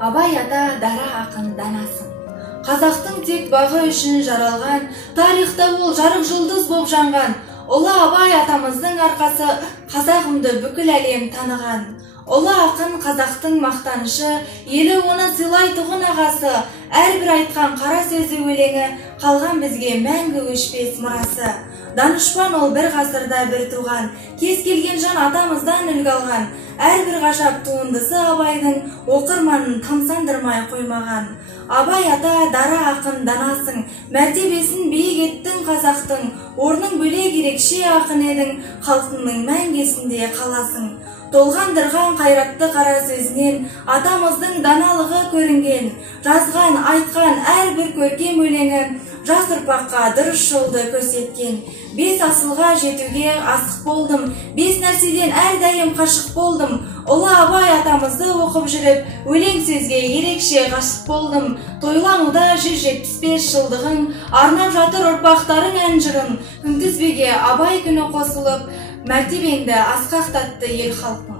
Абай ата дара ақын данасың. Қазақтың тек бағы үшін жаралған, тарихта ол жарық жұлдыз боп жанған. Ұлы Абай атамыздың арқасы қазағымды бүкіл әлем таныған. Ұлы ақын қазақтың мақтанышы, елі оны сыйлайтұғын ағасы. Әрбір айтқан қара сөзі өлеңі қалған бізге мәңгі өшпес мұрасы. Данышпан ол бір ғасырда бір туған, кез келген жан атамыздан үлгі алған. Әрбір ғажап туындысы Абайдың оқырманын тамсандырмай қоймаған. Абай ата дара ақын данасың, мәртебесін биік еттің қазақтың. Орның бөлек ерекше ақын едің, халқыңның мәңгесінде қаласың. Толғандырған қайратты қара сөзінен атамыздың даналығы көрінген. Жазған, айтқан әрбір көркем өлеңі жас ұрпаққа дұрыс жолды көрсеткен. 5 асылға жетуге асық болдым, 5 нәрседен әрдайым қашық болдым. Ұлы Абай атамызды оқып жүріп, өлең сөзге ерекше ғашық болдым. Тойлануда 175 жылдығын, арнап жатыр ұрпақтарың ән жырын. Күнтізбеге Абай күні қосылып, мәртебеңді асқақтатты ел халқың.